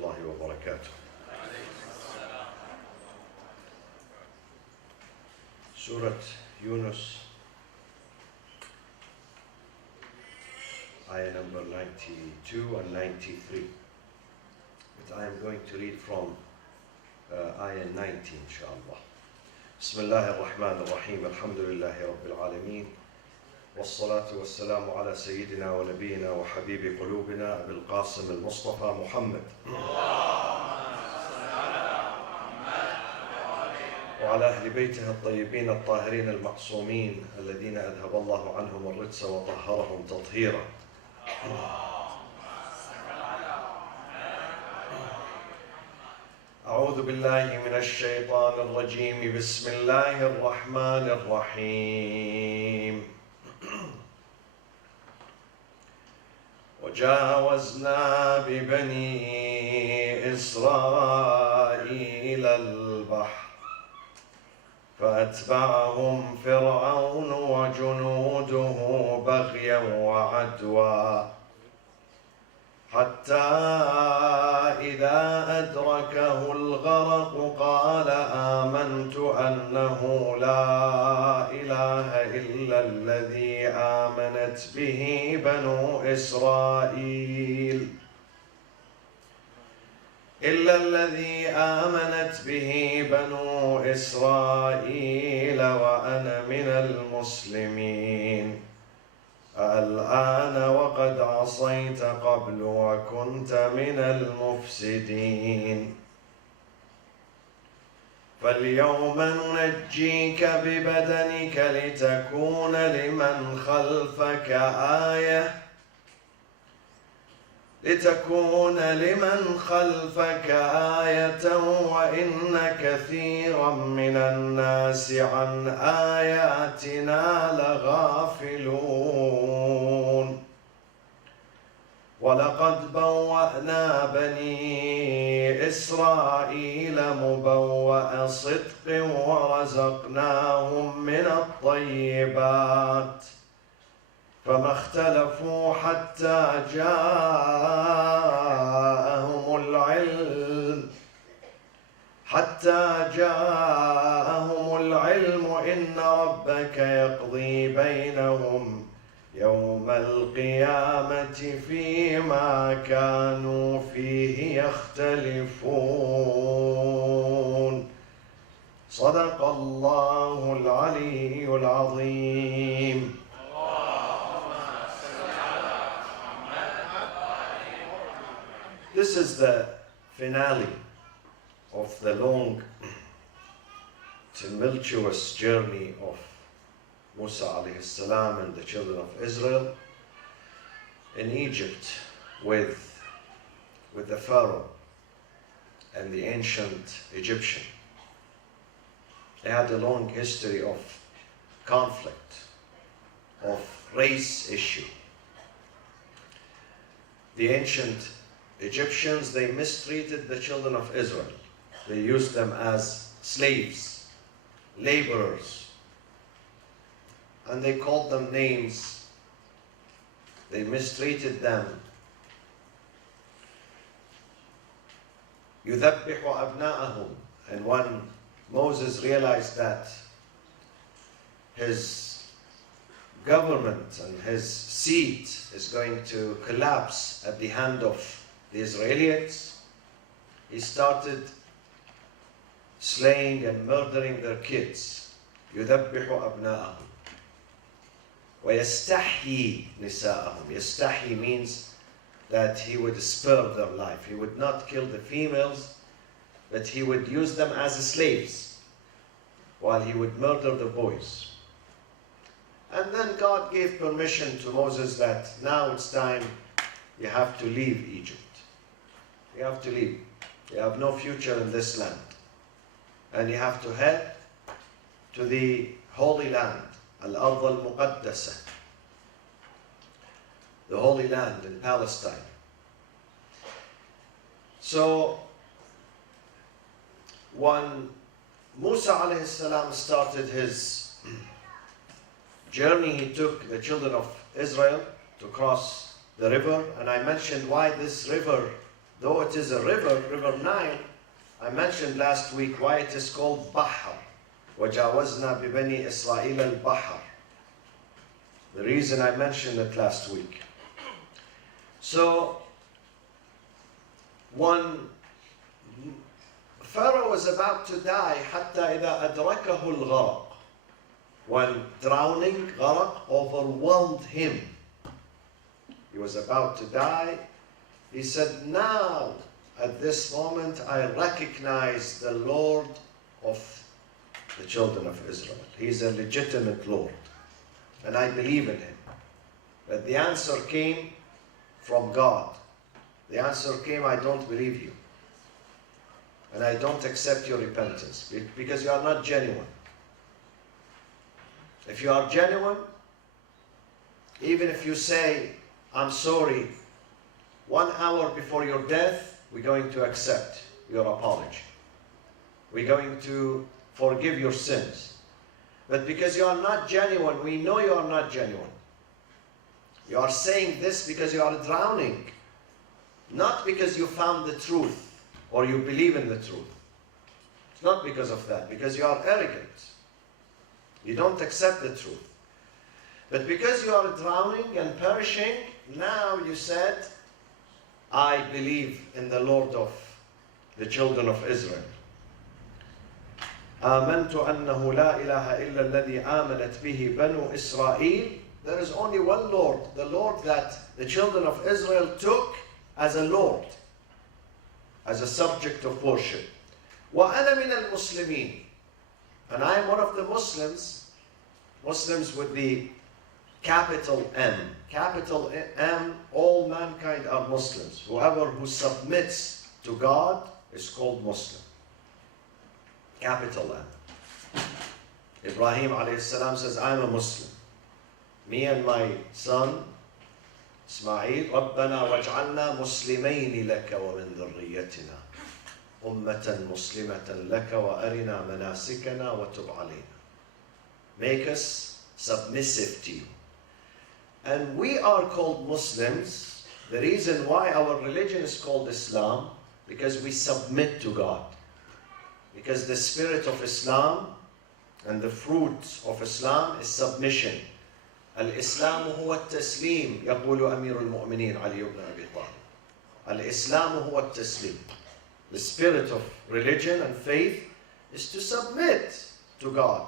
الله وبركاته. Surat Younis, ayah number 92 and 93. But I am going to read from ayah 90 inshallah. بسم الله الرحمن الرحيم الحمد لله رب العالمين والصلاة والسلام على سيدنا ونبينا وحبيب قلوبنا أبي القاسم المصطفى محمد وعلى أهل بيته الطيبين الطاهرين المعصومين الذين أذهب الله عنهم الرجس وطهرهم تطهيرا. أعوذ بالله من الشيطان الرجيم بسم الله الرحمن الرحيم وجاوزنا ببني إسرائيل البحر فأتبعهم فرعون وجنوده بغيا وعدوا حتى إذا أدركه الغرق قال آمنت أنه لا إله إلا الذي آمنت به بنو إسرائيل وأنا من المسلمين الآن وقد عصيت قبل وكنت من المفسدين فاليوم ننجيك ببدنك لتكون لمن خلفك آية وإن كثيرا من الناس عن آياتنا لغافلون ولقد بوأنا بني إسرائيل مبوأ صدق ورزقناهم من الطيبات فما اختلفوا حتى جاءهم العلم إن ربك يقضي بينهم يوم القيامة فيما كانوا فيه يختلفون صدق الله العلي العظيم. This is the finale of the long, tumultuous journey of Musa alayhi salam and the children of Israel in Egypt with the Pharaoh and the ancient Egyptian. They had a long history of conflict, of race issue. The ancient Egyptians, they mistreated the children of Israel. They used them as slaves, laborers, and they called them names. They mistreated them. يُذَبِّحُ أَبْنَاءَهُم. And when Moses realized that his government and his seat is going to collapse at the hand of the Israelites, he started slaying and murdering their kids. يُذَبِّحُ أَبْنَاءَهُم وَيَسْتَحْيِي نِسَاءَهُم. يَسْتَحْيِي means that he would spare their life. He would not kill the females, but he would use them as slaves while he would murder the boys. And then God gave permission to Moses that now it's time, you have to leave Egypt. You have to leave. You have no future in this land. And you have to head to the Holy Land, Al-Ard al-Muqaddasa, the Holy Land in Palestine. So, when Musa alayhi salam started his journey, he took the children of Israel to cross the river, and I mentioned why this river though it is a river, River Nile, I mentioned last week why it is called Bahr. وَجَاوَزْنَا بِبَنِي إِسْرَائِيلَ الْبَحْرِ. The reason I mentioned it last week. So, when Pharaoh was about to die, حَتَّى إِذَا أَدْرَكَهُ الْغَرَقُ. When drowning, gharaq, overwhelmed him. He was about to die. He said, now, at this moment, I recognize the Lord of the children of Israel. He's a legitimate Lord. And I believe in him. But the answer came from God. The answer came, I don't believe you. And I don't accept your repentance because you are not genuine. If you are genuine, even if you say, I'm sorry, 1 hour before your death, we're going to accept your apology. We're going to forgive your sins. But because you are not genuine, we know you are not genuine. You are saying this because you are drowning, not because you found the truth or you believe in the truth. It's not because of that, because you are arrogant. You don't accept the truth. But because you are drowning and perishing, now you said, I believe in the Lord of the children of Israel. آمنت أنه لا إله إلا الذي آمنت به بنو إسرائيل. There is only one Lord, the Lord that the children of Israel took as a Lord, as a subject of worship. وأنا من المسلمين. And I am one of the Muslims with the capital M. Capital M, all mankind are Muslims. Whoever who submits to God is called Muslim. Capital M. Ibrahim alayhi salam says, I'm a Muslim. Me and my son, Ismail, رَبَّنَا وَاجْعَلْنَا مُسْلِمَيْنِ لَكَ وَمِنْ ذُرِّيَّتِنَا أُمَّةً مُسْلِمَةً لَكَ وَأَرِنَا مَنَاسِكَنَا وَتُبْ عَلَيْنَا. Make us submissive to you. And we are called Muslims. The reason why our religion is called Islam, because we submit to God. Because the spirit of Islam and the fruit of Islam is submission. الإسلام هو التسليم يقول أمير المؤمنين علي بن أبي طالب. الإسلام هو التسليم. The spirit of religion and faith is to submit to God.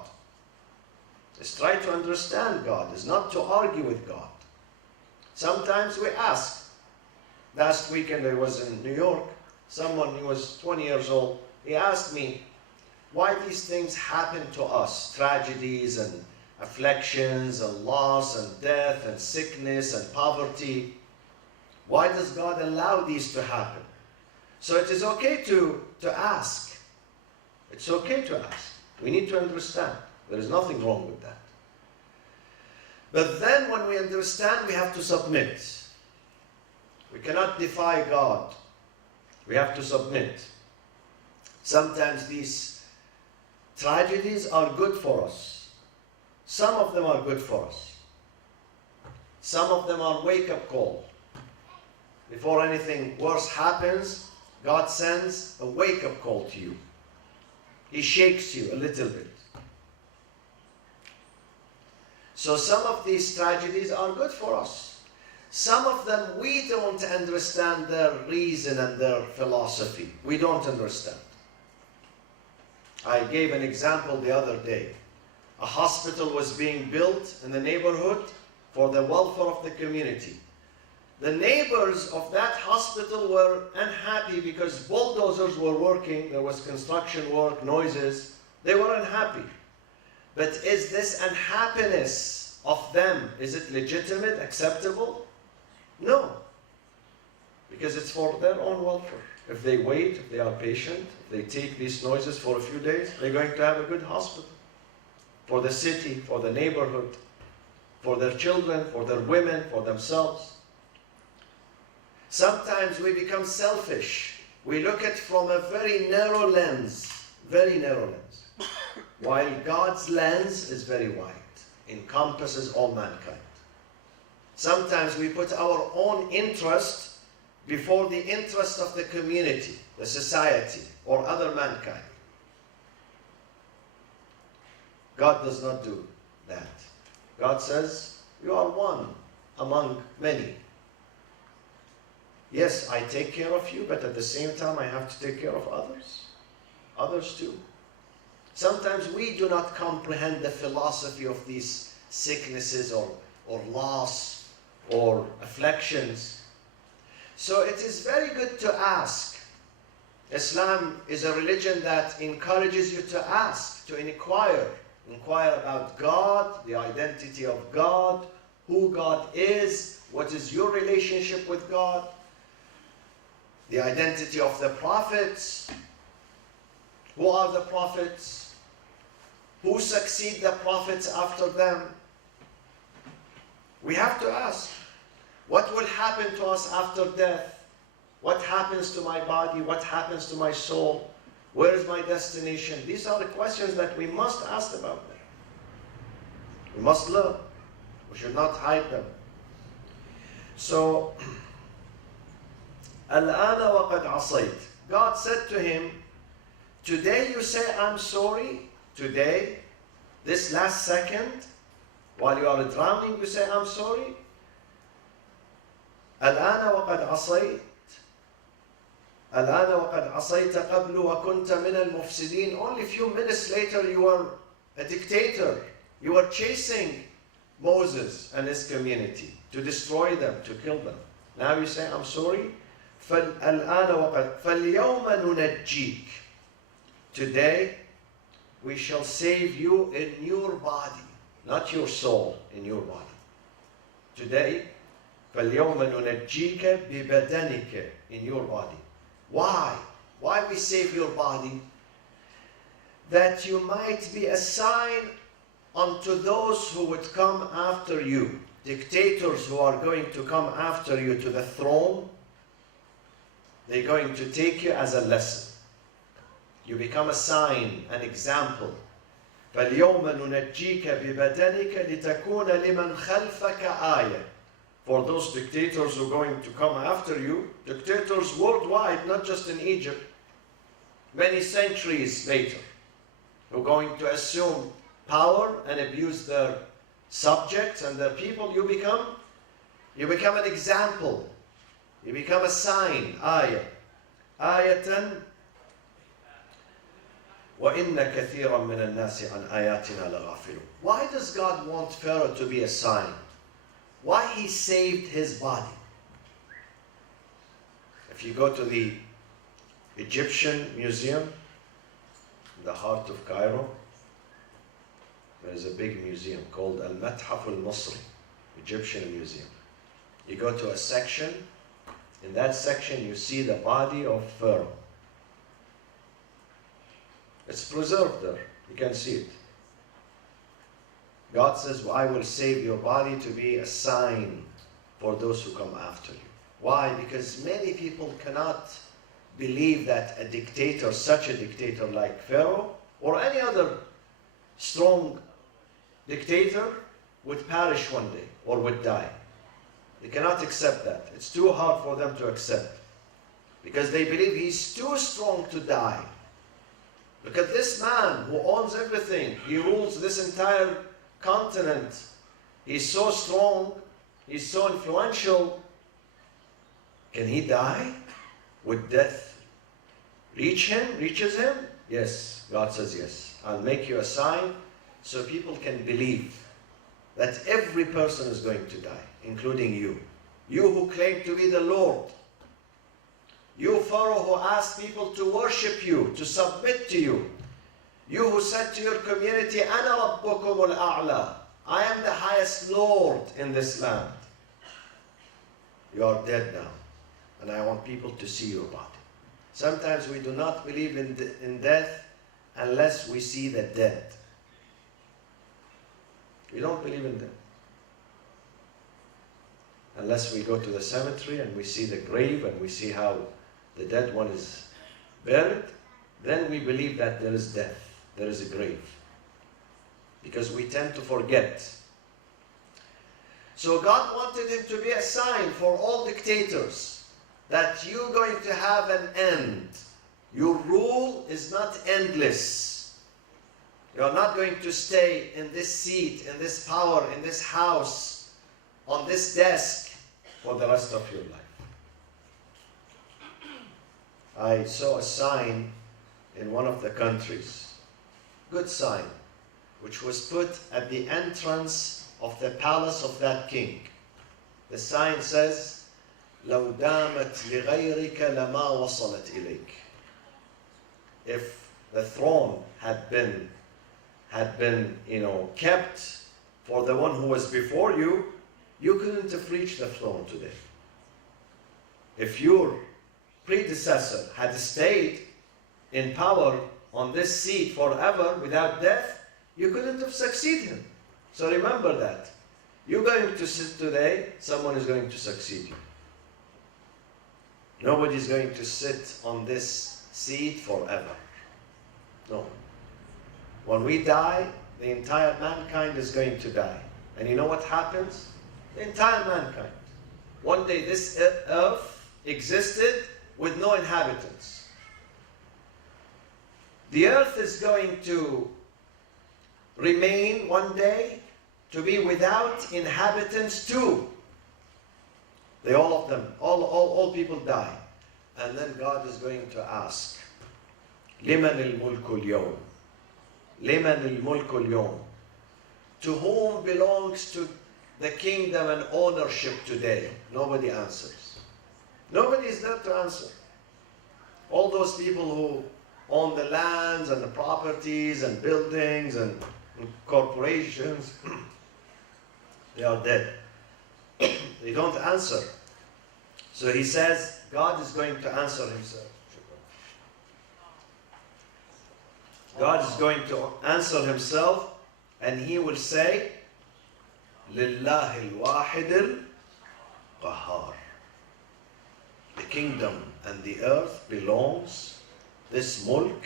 Is try to understand God, is not to argue with God. Sometimes we ask. Last weekend I was in New York. Someone who was 20 years old, he asked me why these things happen to us, tragedies and afflictions and loss and death and sickness and poverty. Why does God allow these to happen? So it is okay to ask. It's okay to ask. We need to understand. There is nothing wrong with that. But then when we understand, we have to submit. We cannot defy God. We have to submit. Sometimes these tragedies are good for us. Some of them are good for us. Some of them are wake-up call. Before anything worse happens, God sends a wake-up call to you. He shakes you a little bit. So some of these tragedies are good for us. Some of them we don't understand their reason and their philosophy. We don't understand. I gave an example the other day. A hospital was being built in the neighborhood for the welfare of the community. The neighbors of that hospital were unhappy because bulldozers were working, there was construction work, noises. They were unhappy. But is this unhappiness of them, is it legitimate, acceptable? No. Because it's for their own welfare. If they wait, if they are patient, if they take these noises for a few days, they're going to have a good hospital. For the city, for the neighborhood, for their children, for their women, for themselves. Sometimes we become selfish. We look at it from a very narrow lens. Very narrow lens. While God's lens is very wide. Encompasses all mankind. Sometimes we put our own interest before the interest of the community, the society, or other mankind. God does not do that. God says, you are one among many. Yes, I take care of you, but at the same time I have to take care of others. Others too. Sometimes we do not comprehend the philosophy of these sicknesses or loss or afflictions. So it is very good to ask. Islam is a religion that encourages you to ask, to inquire. Inquire about God, the identity of God, who God is, what is your relationship with God, the identity of the prophets, who are the prophets, who succeed the prophets after them. We have to ask, what will happen to us after death? What happens to my body? What happens to my soul? Where is my destination? These are the questions that we must ask about them. We must learn. We should not hide them. So, الآن وقد عصيت. God said to him, today you say I'm sorry. Today, this last second, while you are drowning, you say I'm sorry. الآن وقد عصيت. الآن وقد عصيت قبل وكنت من المفسدين. Only a few minutes later you were a dictator. You were chasing Moses and his community to destroy them, to kill them. Now you say, I'm sorry. فَالْآنَ وَقَدْ فَالْيَوْمَ نُنَجِّيكَ. Today we shall save you in your body, not your soul, in your body. Today, فَالْيَوْمَ نُنَجِّيكَ بِبَدَنِكَ, in your body. Why? Why we save your body? That you might be a sign unto those who would come after you. Dictators who are going to come after you to the throne, they're going to take you as a lesson. You become a sign, an example. فَالْيَوْمَ نُنَجِّيكَ بِبَدَنِكَ لِتَكُونَ لِمَنْ خَلْفَكَ آيَةً. For those dictators who are going to come after you, dictators worldwide, not just in Egypt, many centuries later, who are going to assume power and abuse their subjects and their people, you become an example. You become a sign, ayah. آيَةً وَإِنَّ كَثِيرًا مِنَ النَّاسِ عَنْ آيَاتِنَا لَغَافِلُونَ. Why does God want Pharaoh to be a sign? Why he saved his body? If you go to the Egyptian museum in the heart of Cairo, there is a big museum called Al-Matḥaf Al-Misri, Egyptian museum. You go to a section, in that section you see the body of Pharaoh. It's preserved there, you can see it. God says, I will save your body to be a sign for those who come after you. Why? Because many people cannot believe that a dictator, such a dictator like Pharaoh, or any other strong dictator, would perish one day or would die. They cannot accept that. It's too hard for them to accept. Because they believe he's too strong to die. Look at this man who owns everything. He rules this entire continent. He's so strong. He's so influential. Can he die? Would death reaches him? Yes. God says yes. I'll make you a sign so people can believe that every person is going to die, including you. You who claim to be the Lord. You, Pharaoh, who asked people to worship you, to submit to you. You who said to your community, أَنَا رَبُّكُمُ الْأَعْلَى. I am the highest Lord in this land. You are dead now, and I want people to see your body. Sometimes we do not believe in death unless we see the dead. We don't believe in death unless we go to the cemetery and we see the grave and we see how the dead one is buried. Then we believe that there is death, there is a grave, because we tend to forget. So God wanted him to be a sign for all dictators that you're going to have an end. Your rule is not endless. You're not going to stay in this seat, in this power, in this house, on this desk for the rest of your life. I saw a sign in one of the countries, good sign, which was put at the entrance of the palace of that king. The sign says, لو دامت لغيرك لما وصلت إليك. If the throne had been kept for the one who was before you, you couldn't have reached the throne today. If your predecessor had stayed in power on this seat forever without death, you couldn't have succeeded him. So remember that. You're going to sit today, someone is going to succeed you. Nobody's going to sit on this seat forever. No. When we die, the entire mankind is going to die. And you know what happens? The entire mankind. One day this earth existed with no inhabitants. The earth is going to remain one day to be without inhabitants too. All of them, all people die. And then God is going to ask, لمن الملك اليوم? لمن الملك اليوم? To whom belongs to the kingdom and ownership today? Nobody answers. Nobody is there to answer. All those people who own the lands and the properties and buildings and corporations, they are dead. They don't answer. So he says, God is going to answer himself. God is going to answer himself, and he will say, لله الواحد القهار. The kingdom and the earth belongs, this mulk,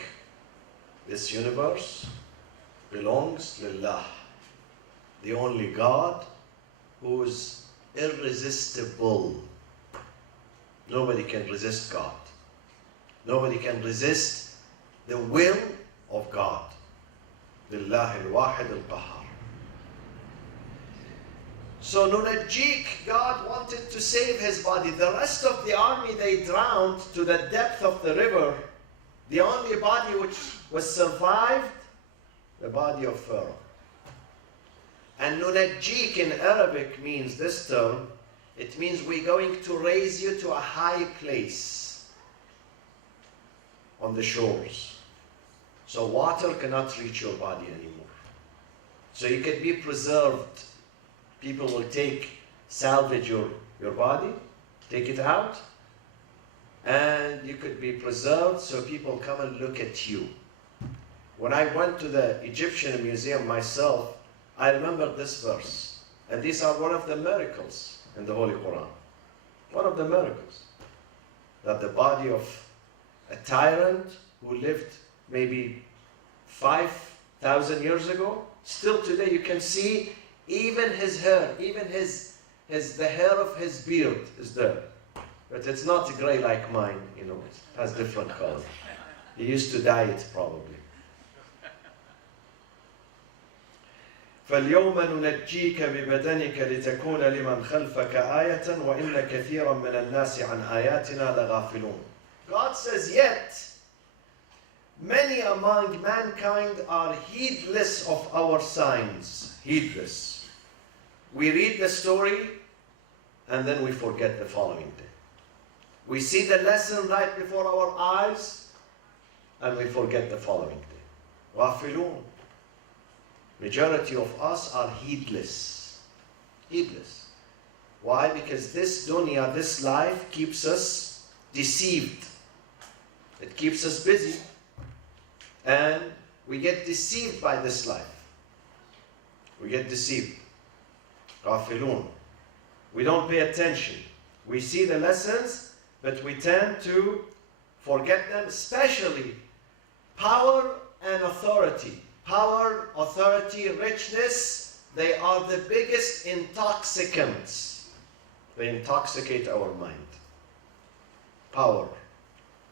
this universe, belongs lillah, the only God who is irresistible. Nobody can resist God. Nobody can resist the will of God. لله الواحد القهار. So Nunajik, God wanted to save his body. The rest of the army, they drowned to the depth of the river. The only body which was survived, the body of Pharaoh. And Nunajik in Arabic means this term. It means we're going to raise you to a high place on the shores. So water cannot reach your body anymore. So you can be preserved. People will salvage your body, take it out, and you could be preserved so people come and look at you. When I went to the Egyptian museum myself, I remember this verse. And these are one of the miracles in the Holy Quran. One of the miracles. That the body of a tyrant who lived maybe 5,000 years ago, still today you can see even his hair, even the hair of his beard is there. But it's not gray like mine, it has different color. He used to dye it probably. فاليوم ننجيك ببدنك لتكون لمن خلفك آية وإن كثيرا من الناس عن آياتنا لغافلون. God says, yet many among mankind are heedless of our signs. Heedless. We read the story and then we forget the following day. We see the lesson right before our eyes and we forget the following day. غافلون. Majority of us are heedless. Heedless. Why? Because this dunya, this life keeps us deceived. It keeps us busy. And we get deceived by this life. We get deceived. غافلون. We don't pay attention. We see the lessons, but we tend to forget them, especially power and authority. Power, authority, richness, they are the biggest intoxicants. They intoxicate our mind. power.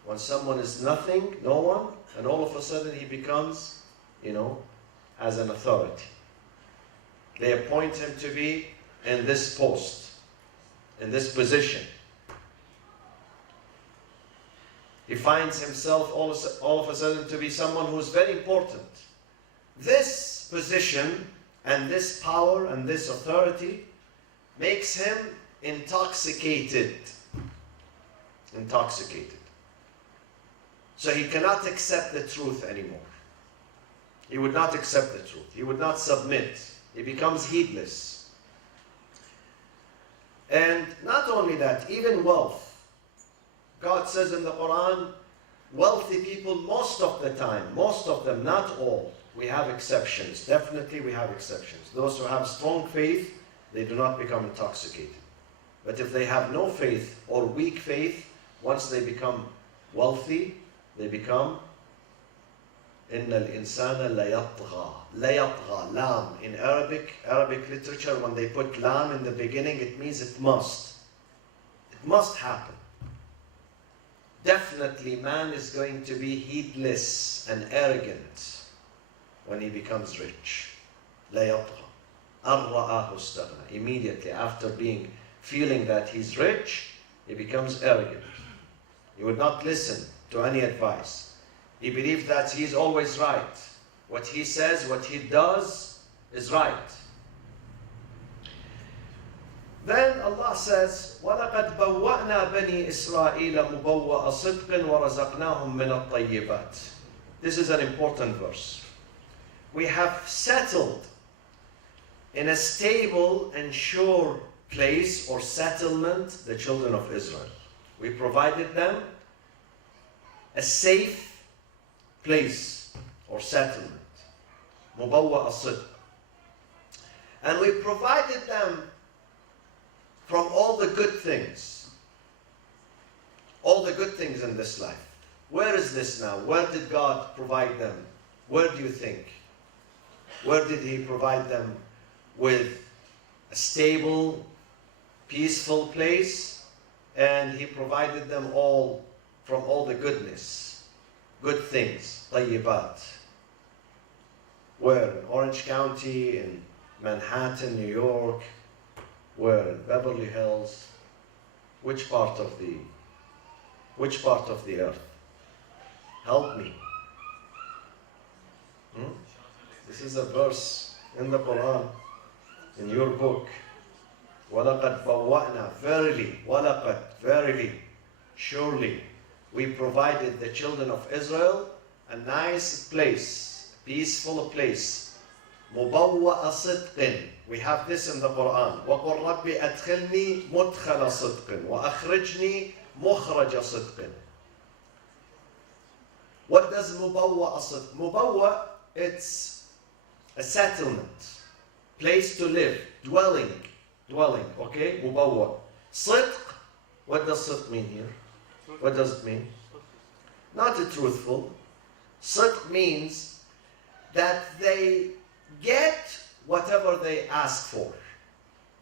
When someone is nothing, no one, and all of a sudden he becomes, as an authority. They appoint him to be in this post, in this position. He finds himself all of a sudden to be someone who is very important. This position and this power and this authority makes him intoxicated. Intoxicated. So he cannot accept the truth anymore. He would not accept the truth. He would not submit. He becomes heedless. And not only that, even wealth. God says in the Quran, wealthy people most of the time, most of them, not all, we have exceptions. Definitely we have exceptions. Those who have strong faith, they do not become intoxicated. But if they have no faith or weak faith, once they become wealthy, they become إِنَّ الْإِنسَانَ لَيَطْغَى. لَيَطْغَى, lam. In Arabic literature, when they put lam in the beginning, it means it must. It must happen. Definitely man is going to be heedless and arrogant when he becomes rich. لَيَطْغَى. أَنْ رَآهُ اسْتَغْنَى. Immediately after feeling that he's rich, he becomes arrogant. He would not listen to any advice. He believes that he's always right. What he says, what he does is right. Then Allah says, وَلَقَدْ بَوَّأْنَا بَنِي إِسْرَائِيلَ مُبَوَّأَ صِدْقٍ وَرَزَقْنَاهُمْ مِنَ الطَّيِّبَاتِ. This is an important verse. We have settled in a stable and sure place or settlement the children of Israel. We provided them a safe place or settlement. مُبَوَّأَ صِدْقٍ. And we provided them from all the good things. All the good things in this life. Where is this now? Where did God provide them? Where do you think? Where did He provide them? With a stable, peaceful place, and He provided them all from all the goodness, good things, طيبات. Where? In Orange County, in Manhattan, New York. Where? In Beverly Hills. Which part of the earth? Help me. This is a verse in the Quran, in your book. وَلَقَدْ بَوَّأْنَا. Verily, وَلَقَدْ, verily, surely, we provided the children of Israel a nice place, peaceful place. مُبَوَّأَ صِدْقٍ. We have this in the Quran. وَقُلْ رَبِّ أَدْخِلْنِي مُدْخَلَ صِدْقٍ وَأَخْرِجْنِي مُخْرَجَ صِدْقٍ. What does مُبَوَّأَ صِدْقٍ? مُبَوَّأ, it's a settlement, place to live, dwelling, okay? مُبَوَّأ. صِدْق, what does صِدْق mean here? What does it mean? Not a truthful. Sidq means that they get whatever they ask for.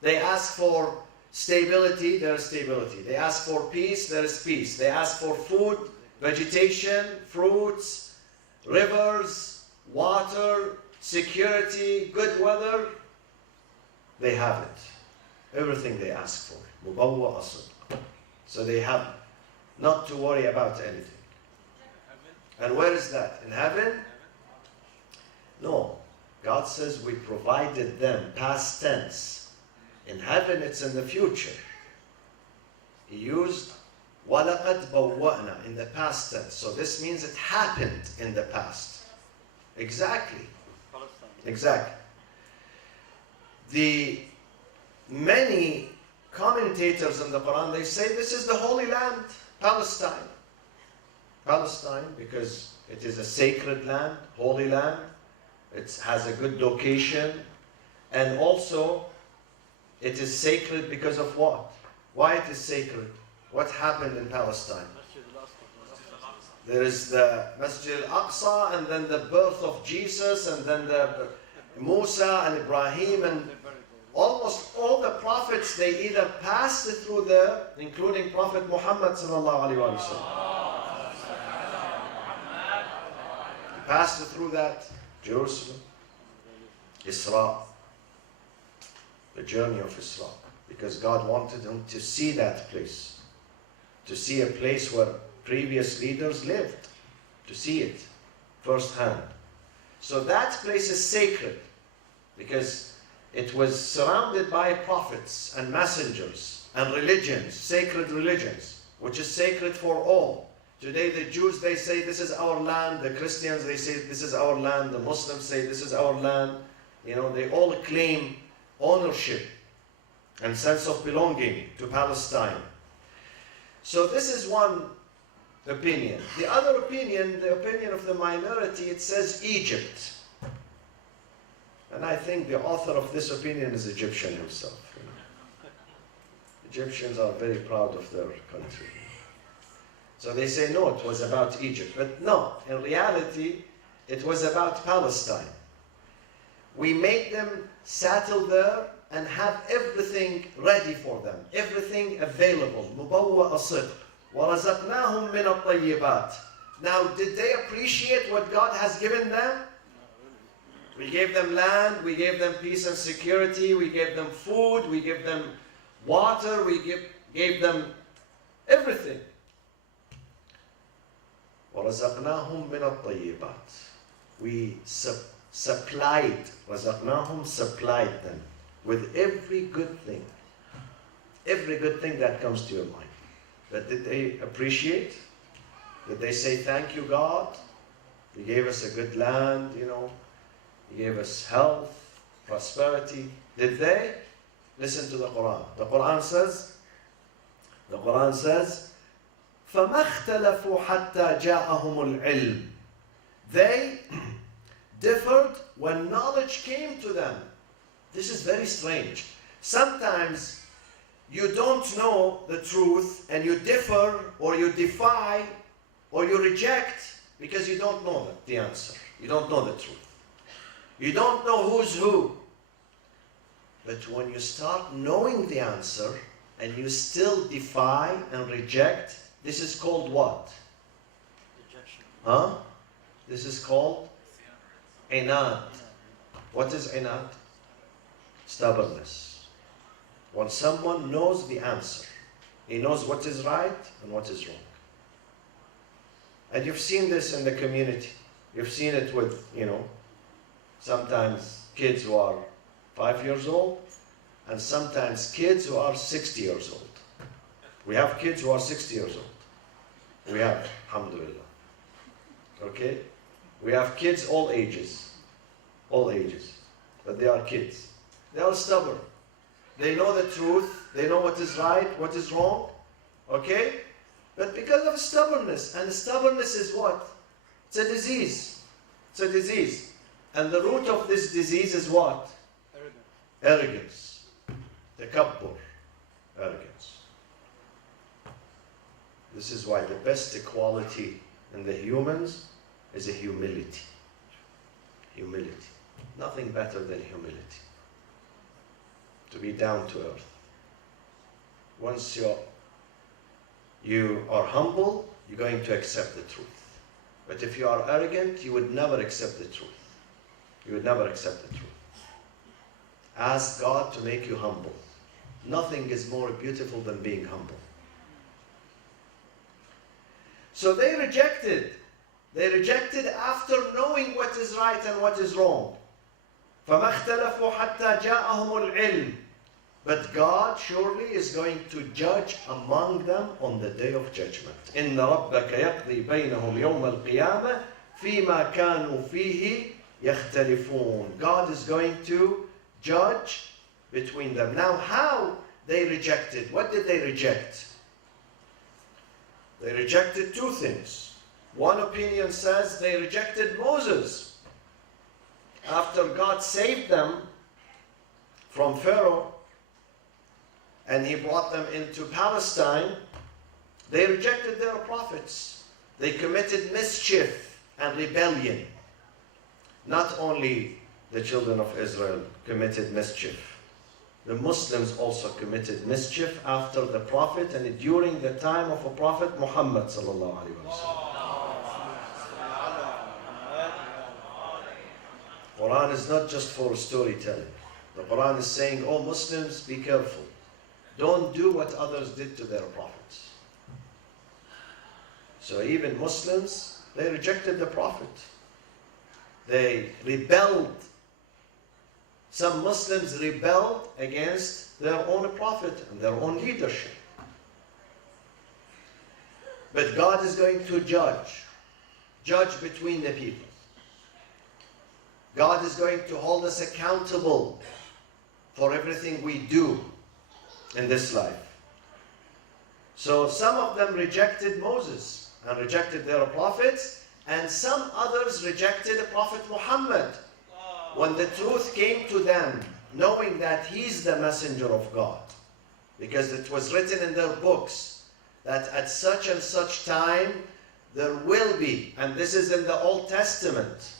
They ask for stability, there is stability. They ask for peace, there is peace. They ask for food, vegetation, fruits, rivers, water, security, good weather. They have it. Everything they ask for. مُبَوَّأَ صِدْق. So they have not to worry about anything. And where is that? In heaven? No. God says we provided them, past tense. In heaven, it's in the future. He used وَلَقَدْ بَوَّأْنَا in the past tense. So this means it happened in the past. Exactly. Exactly. The many commentators in the Quran, they say this is the Holy Land, Palestine. Palestine, because it is a sacred land, holy land. It has a good location. And also, it is sacred because of what? Why it is sacred? What happened in Palestine? There is the Masjid Al-Aqsa, and then the birth of Jesus, and then the Musa and Ibrahim, and almost all the prophets, they either passed through there, including Prophet Muhammad sallallahu alaihi wasallam. He passed through that, Jerusalem, Isra, the journey of Isra, because God wanted him to see that place, to see a place where previous leaders lived, to see it firsthand. So that place is sacred because it was surrounded by prophets and messengers and religions, sacred religions, which is sacred for all. Today the Jews, they say this is our land. The Christians, they say this is our land. The Muslims say this is our land. You know, they all claim ownership and sense of belonging to Palestine. So this is one opinion. The other opinion, the opinion of the minority, it says Egypt. And I think the author of this opinion is Egyptian himself. You know. Egyptians are very proud of their country. So they say, no, it was about Egypt. But no, in reality, it was about Palestine. We made them settle there and have everything ready for them, everything available. مُبَوَّأَ صِدْقٍ وَرَزَقْنَاهُمْ مِنَ الطَّيِّبَاتِ. Now, did they appreciate what God has given them? We gave them land, we gave them peace and security, we gave them food, we gave them water, we gave them everything. وَرَزَقْنَاهُمْ مِنَ الطَّيِّبَاتِ. We supplied, رَزَقْنَاهُمْ, supplied them with every good thing. Every good thing that comes to your mind. But did they appreciate? Did they say, thank you, God? You gave us a good land, you know. You gave us health, prosperity. Did they? Listen to the Quran. The Quran says, فَمَا اخْتَلَفُوا حَتَّى جَاءَهُمُ الْعِلْمِ. They differed when knowledge came to them. This is very strange. Sometimes you don't know the truth and you differ or you defy or you reject because you don't know the answer. You don't know the truth. You don't know who's who. But when you start knowing the answer and you still defy and reject, this is called what? Rejection. Huh? This is called inad. What is inad? Stubbornness. When someone knows the answer, he knows what is right and what is wrong. And you've seen this in the community. You've seen it with, you know, sometimes kids who are 5 years old and sometimes kids who are 60 years old. We have kids who are 60 years old. We have, alhamdulillah. Okay? We have kids all ages. All ages. But they are kids. They are stubborn. They know the truth. They know what is right, what is wrong. Okay? But because of stubbornness, and stubbornness is what? It's a disease. It's a disease. And the root of this disease is what? Arrogance. Takabbur. Arrogance. This is why the best quality in the humans is a humility. Humility. Nothing better than humility. To be down to earth. Once you are humble, you're going to accept the truth. But if you are arrogant, you would never accept the truth. You would never accept the truth. Ask God to make you humble. Nothing is more beautiful than being humble. So they rejected. They rejected after knowing what is right and what is wrong. فَمَا اخْتَلَفُوا حَتَّى جَاءَهُمُ الْعِلْمِ. But God surely is going to judge among them on the day of judgment. إِنَّ رَبَّكَ يَقْضِي بَيْنَهُمْ يَوْمَ الْقِيَامَةِ فِيمَا كَانُوا فِيهِ يَخْتَلِفُونَ. God is going to judge between them. Now, how they rejected? What did they reject? They rejected two things. One opinion says they rejected Moses. After God saved them from Pharaoh and he brought them into Palestine, they rejected their prophets. They committed mischief and rebellion. Not only the children of Israel committed mischief, the Muslims also committed mischief after the Prophet and during the time of a Prophet Muhammad sallallahu alaihi wasallam. Quran is not just for storytelling. The Quran is saying, oh Muslims, be careful. Don't do what others did to their prophets. So even Muslims, they rejected the Prophet. They rebelled. Some Muslims rebelled against their own Prophet and their own leadership. But God is going to judge between the people. God is going to hold us accountable for everything we do in this life. So some of them rejected Moses and rejected their prophets, and some others rejected the Prophet Muhammad when the truth came to them, knowing that he's the messenger of God. Because it was written in their books that at such and such time there will be, and this is in the Old Testament,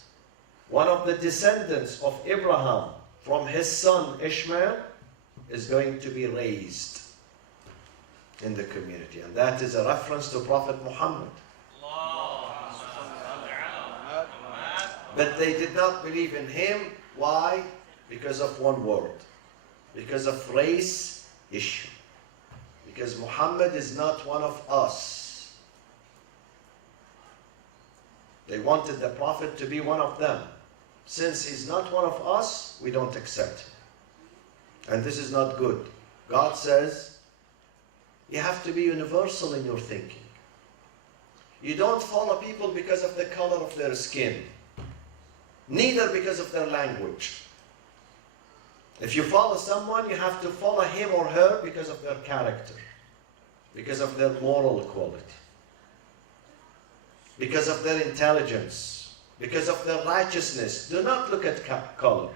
one of the descendants of Abraham from his son Ishmael is going to be raised in the community. And that is a reference to Prophet Muhammad. But they did not believe in him. Why? Because of one word. Because of race issue. Because Muhammad is not one of us. They wanted the Prophet to be one of them. Since he's not one of us, we don't accept him. And this is not good. God says, you have to be universal in your thinking. You don't follow people because of the color of their skin. Neither because of their language. If you follow someone, you have to follow him or her because of their character, because of their moral quality, because of their intelligence, because of their righteousness. Do not look at color.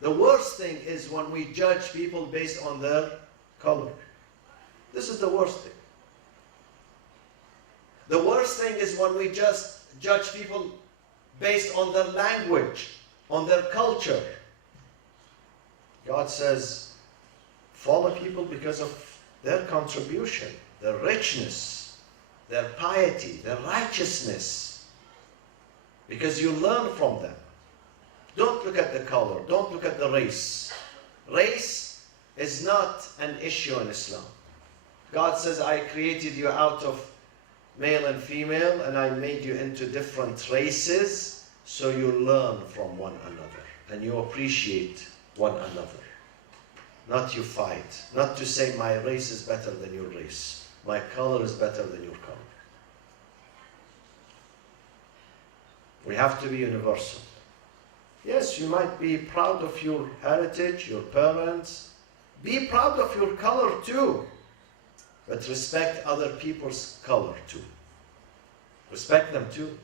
The worst thing is when we judge people based on their color. This is the worst thing. The worst thing is when we just judge people based on their language, on their culture. God says, follow people because of their contribution, their richness, their piety, their righteousness. Because you learn from them. Don't look at the color, don't look at the race. Race is not an issue in Islam. God says, I created you out of male and female, and I made you into different races, so you learn from one another, and you appreciate one another. Not you fight. Not to say my race is better than your race. My color is better than your color. We have to be universal. Yes, you might be proud of your heritage, your parents. Be proud of your color too. But respect other people's color too. Respect them too.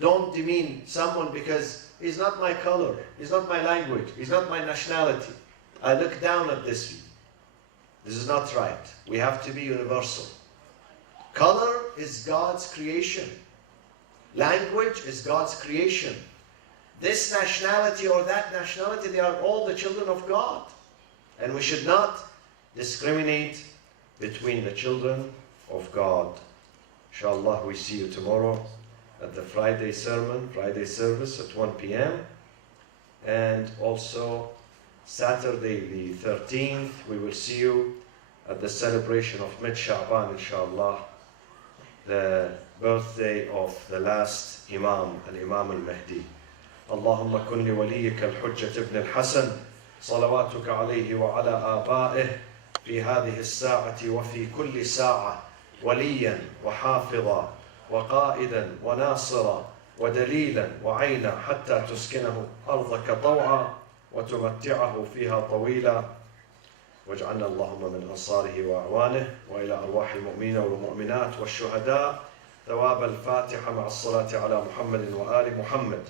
Don't demean someone because he's not my color, he's not my language, he's not my nationality. I look down at this. This is not right. We have to be universal. Color is God's creation. Language is God's creation. This nationality or that nationality, they are all the children of God. And we should not discriminate between the children of God. Inshallah, we see you tomorrow at the Friday service at 1 p.m. And also Saturday the 13th, we will see you at the celebration of Mid-Sha'ban, inshallah, the birthday of the last Imam, Al-Imam Al-Mahdi. اللهم كن لوليك الحجة ابن الحسن صلواتك عليه وعلى آبائه في هذه الساعة وفي كل ساعة وليا وحافظا وقائدا وناصرا ودليلا وعينا حتى تسكنه أرضك طوعا وتمتعه فيها طويلا واجعلنا اللهم من أنصاره وأعوانه وإلى أرواح المؤمنين والمؤمنات والشهداء ثواب الفاتحة مع الصلاة على محمد وآل محمد